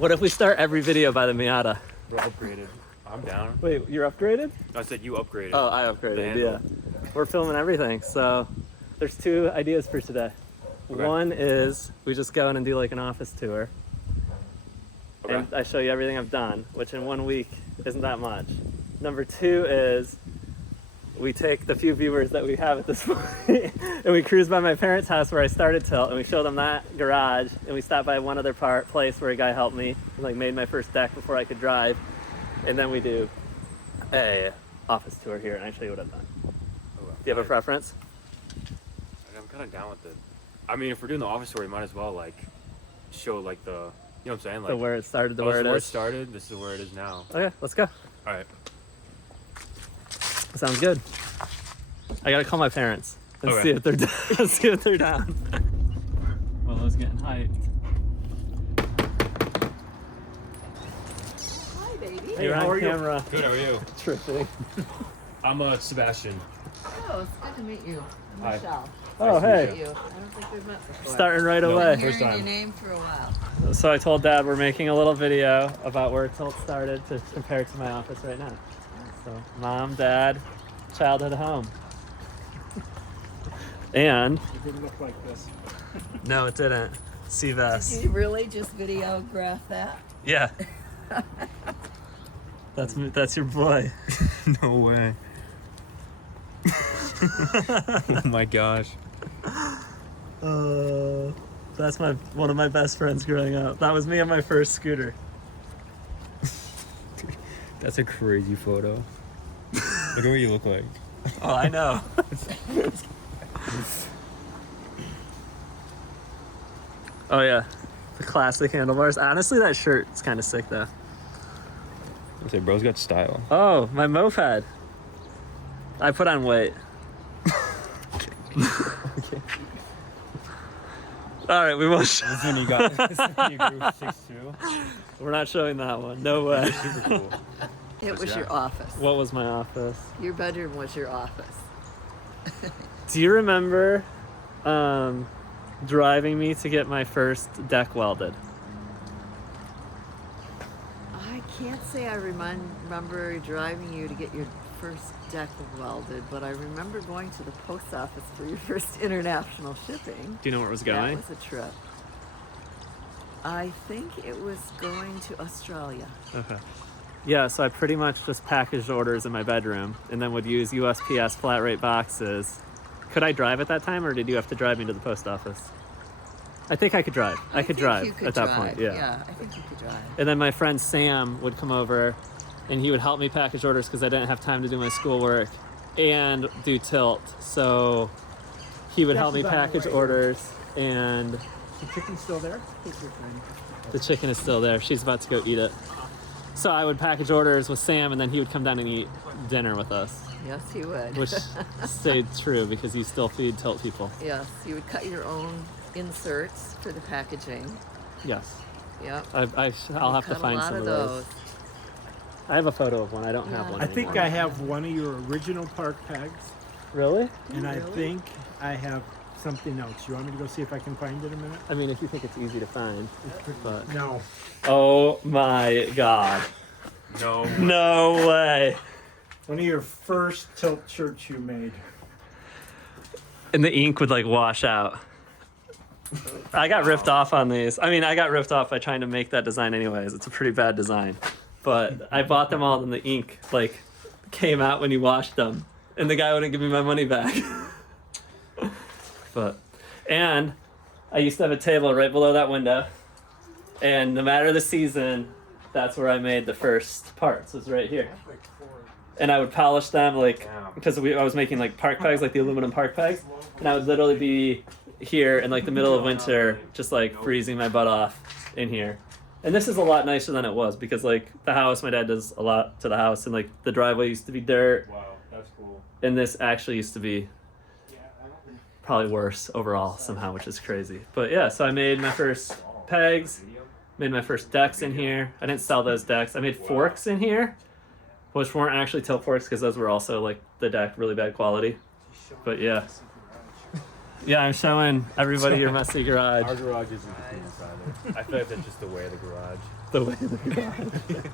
What if we start every video by the Miata? We're upgraded. I'm down. Wait, you're upgraded? I said you upgraded. Oh, I upgraded, yeah. We're filming everything, so there's 2 ideas for today. Okay. One is we just go in and do like an office tour. Okay. And I show you everything I've done, which in 1 week isn't that much. Number 2 is we take the few viewers that we have at this point and we cruise by my parents' house where I started Tilt, and we show them that garage, and we stop by one other place where a guy helped me, like made my first deck before I could drive, and then we do a office tour here, and I show you what I've done. Okay. Do you have a preference? I'm kind of down with it. I mean, if we're doing the office tour, we might as well like show like the, you know what I'm saying? Like So where it started to where where it it is? started, this is where it is now. Okay, let's go. All right. Sounds good. I gotta call my parents and Okay. see if they're down. See if they're down. Willow's getting hyped. Hi, baby. Hey, you're how on are you? camera. Good, how are you? Tripping. I'm Sebastian. Oh, it's good to meet you. I'm Hi. Michelle. Oh, Nice to hey. meet You. I don't think we've met before. Starting right No. away. I've been First hearing time. your name for a while. So I told Dad we're making a little video about where Tilt started to compare to my office right now. So Mom, Dad, childhood home. And It didn't look like this. no, it didn't. Did Seabass. you really just videograph that? Yeah. That's your boy. No way. Oh my gosh. That's one of my best friends growing up. That was me on my first scooter. That's a crazy photo. Look at what you look like. Oh, I know. Oh yeah, the classic handlebars. Honestly, that shirt is kind of sick though. I say, bro's got style. Oh, my moped. I put on weight. Okay. All right, we won't. This is when you got. This is when you grew 6'2". We're not showing that one. No way. Super cool. It was your office. What was my office? Your bedroom was your office. Do you remember driving me to get my first deck welded? I can't say I remember driving you to get your first deck welded, but I remember going to the post office for your first international shipping. Do you know where it was That going? was a trip. I think it was going to Australia. Okay. Yeah, so I pretty much just packaged orders in my bedroom and then would use USPS flat rate boxes. Could I drive at that time, or did you have to drive me to the post office? I think I could drive. I could think drive you could at that drive. point. Yeah. Yeah, I think you could drive. And then my friend Sam would come over and he would help me package orders because I didn't have time to do my schoolwork and do Tilt. So he would help me package orders, and The chicken's still there? Take your time. the chicken is still there. She's about to go eat it. So I would package orders with Sam, and then he would come down and eat dinner with us, Yes, you would. which stayed true because you still feed Tilt people. Yes, you would cut your own inserts for the packaging. Yes. Yep. I'll have to Cut find a lot some of of those. I have a photo of one. I don't have Yeah. one I think anymore. I have one of your original park pegs, Really? and I Really? think I have something else. You want me to go see if I can find it a minute? I mean, if you think it's easy to find. But No. oh my god. No. No way. One of your first tilt shirts you made. And the ink would like wash out. I got ripped off on these. I mean, I got ripped off by trying to make that design anyways. It's a pretty bad design. But I bought them all and the ink like came out when you washed them. And the guy wouldn't give me my money back. And I used to have a table right below that window. And no matter the season, that's where I made the first parts, was right here. And I would polish them like, because I was making like park pegs, like the aluminum park pegs. And I would literally be here in like the middle of winter, just like freezing my butt off in here. And this is a lot nicer than it was because like the house, my dad does a lot to the house, and like the driveway used to be dirt. Wow, that's cool. And this actually used to be probably worse overall somehow, which is crazy. But yeah, so I made my first pegs, made my first decks in here. I didn't sell those decks. I made forks in here, which weren't actually Tilt forks because those were also like the deck, really bad quality. But yeah. Yeah, I'm showing everybody your messy garage. Our garage isn't clean either. I feel like that's just the way of the garage. The way of the garage.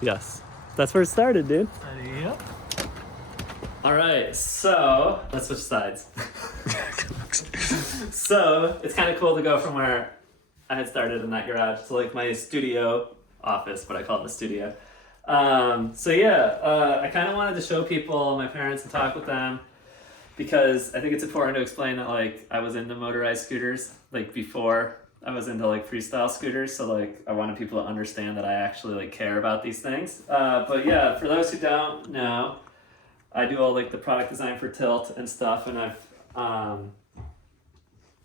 Yes. That's where it started, dude. Yep. All right, so let's switch sides. So it's kind of cool to go from where I had started in that garage to like my studio office, but I call it the studio. I kind of wanted to show people, my parents, and talk with them because I think it's important to explain that like I was into motorized scooters like before I was into like freestyle scooters. So like I wanted people to understand that I actually like care about these things. But yeah, for those who don't know, I do all like the product design for Tilt and stuff, and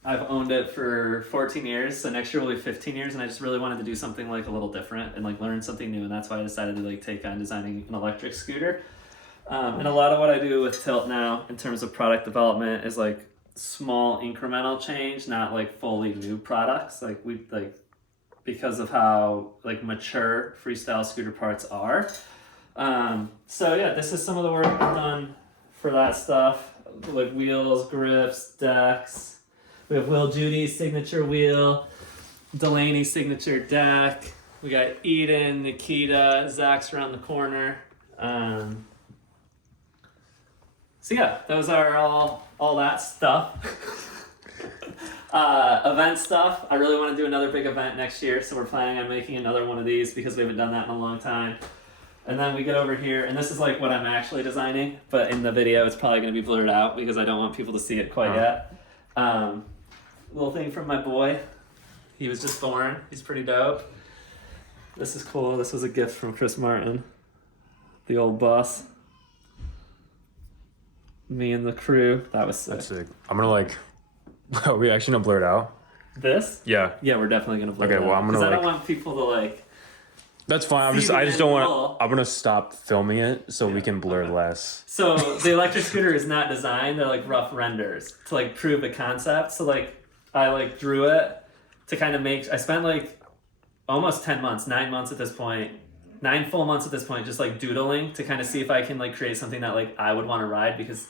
I've owned it for 14 years, so next year will be 15 years, and I just really wanted to do something like a little different and like learn something new, and that's why I decided to like take on designing an electric scooter. And a lot of what I do with Tilt now in terms of product development is like small incremental change, not like fully new products. Like because of how like mature freestyle scooter parts are. This is some of the work I've done for that stuff, like wheels, grips, decks. We have Will Judy's signature wheel, Delaney's signature deck. We got Eden, Nikita, Zach's around the corner. Those are all that stuff. Event stuff. I really want to do another big event next year, so we're planning on making another one of these because we haven't done that in a long time. And then we get over here, and this is like what I'm actually designing, but in the video it's probably going to be blurred out because I don't want people to see it quite yet. Little thing from my boy. He was just born. He's pretty dope. This is cool. This was a gift from Chris Martin, the old boss. Me and the crew. That was sick. That's sick. I'm gonna like. Are we actually gonna blur it out? This? Yeah. Yeah, we're definitely gonna blur it out. Okay, well, I'm gonna, 'cause I like- don't want people to like. That's fine. See I the just don't end want. goal. I'm gonna stop filming it so we can blur less. So the electric scooter is not designed. They're like rough renders to like prove the concept. So like I like drew it to kind of make. I spent like almost 10 months, 9 months at this point, 9 full months at this point, just like doodling to kind of see if I can like create something that like I would want to ride because.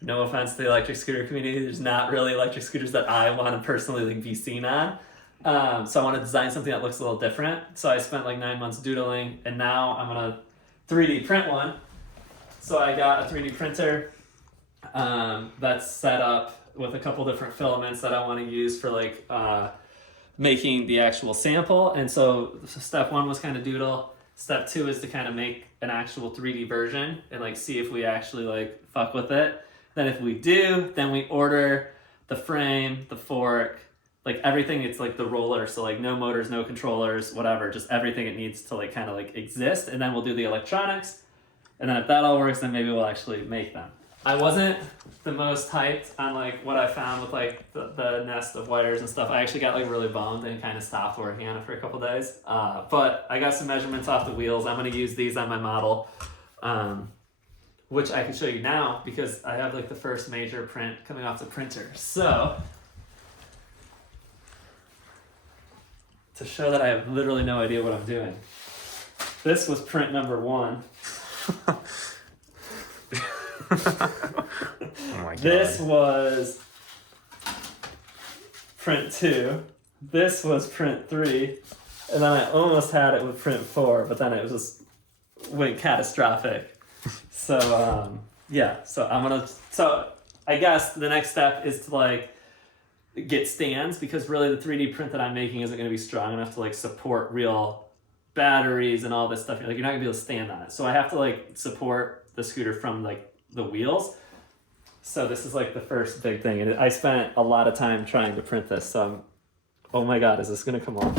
No offense to the electric scooter community, there's not really electric scooters that I want to personally like be seen on. So I want to design something that looks a little different. So I spent like 9 months doodling, and now I'm gonna 3D print one. So I got a 3D printer that's set up with a couple different filaments that I want to use for like making the actual sample. And so step 1 was kind of doodle. Step 2 is to kind of make an actual 3D version and like see if we actually like fuck with it. Then if we do, then we order the frame, the fork, like everything. It's like the roller, so like no motors, no controllers, whatever, just everything it needs to like kind of like exist. And then we'll do the electronics. And then if that all works, then maybe we'll actually make them. I wasn't the most hyped on like what I found with like the nest of wires and stuff. I actually got like really bummed and kind of stopped working on it for a couple days. But I got some measurements off the wheels. I'm gonna use these on my model. Which I can show you now because I have like the first major print coming off the printer. So, to show that I have literally no idea what I'm doing, this was print number 1. Oh my god. This was print 2. This was print 3. And then I almost had it with print 4, but then it was just went catastrophic. So so I guess the next step is to like get stands because really the 3D print that I'm making isn't going to be strong enough to like support real batteries and all this stuff. Like you're not gonna be able to stand on it. So I have to like support the scooter from like the wheels. So this is like the first big thing. And I spent a lot of time trying to print this. So oh my God, is this gonna come off?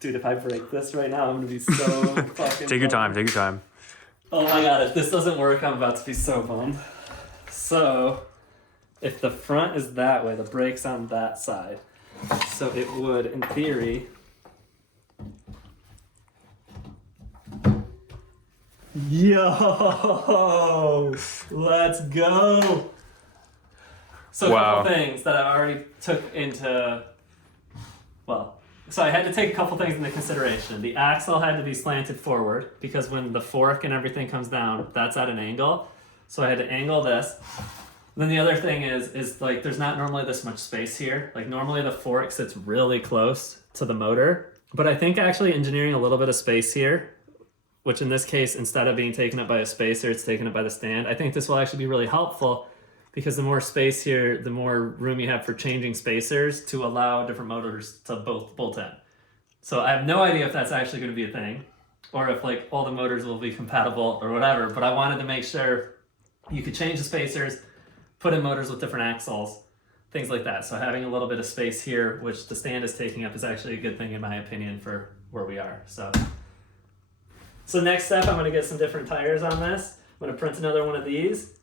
Dude, if I break this right now, I'm gonna be so fucking Take your bummed. time. Take your time. Oh my God, if this doesn't work, I'm about to be so bummed. So, if the front is that way, the brake's on that side. So it would, in theory... Yo! Let's go! So a Wow. couple things that I already took into... So I had to take a couple things into consideration. The axle had to be slanted forward because when the fork and everything comes down, that's at an angle. So I had to angle this. Then the other thing is like there's not normally this much space here. Like normally the fork sits really close to the motor, but I think actually engineering a little bit of space here, which in this case, instead of being taken up by a spacer, it's taken up by the stand. I think this will actually be really helpful because the more space here, the more room you have for changing spacers to allow different motors to both bolt in. So I have no idea if that's actually going to be a thing or if like all the motors will be compatible or whatever, but I wanted to make sure you could change the spacers, put in motors with different axles, things like that. So having a little bit of space here, which the stand is taking up, is actually a good thing in my opinion for where we are. So next step, I'm gonna get some different tires on this. I'm gonna print another one of these.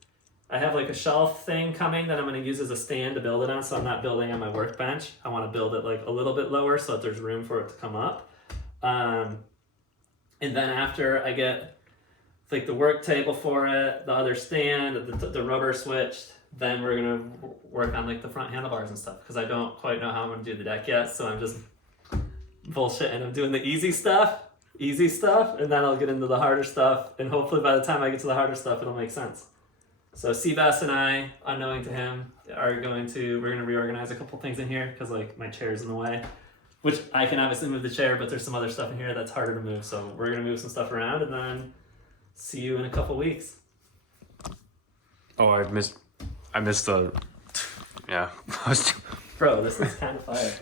I have like a shelf thing coming that I'm gonna use as a stand to build it on, so I'm not building on my workbench. I wanna build it like a little bit lower so that there's room for it to come up. And then after I get like the work table for it, the other stand, the rubber switched, then we're gonna work on like the front handlebars and stuff because I don't quite know how I'm gonna do the deck yet, so I'm just bullshitting. I'm doing the easy stuff, and then I'll get into the harder stuff, and hopefully by the time I get to the harder stuff, it'll make sense. So Seabass and I, unknowing to him, we're gonna reorganize a couple things in here because like my chair's in the way, which I can obviously move the chair, but there's some other stuff in here that's harder to move, so we're gonna move some stuff around and then see you in a couple weeks. Oh, I missed the. Yeah. Bro, this is kind of fire.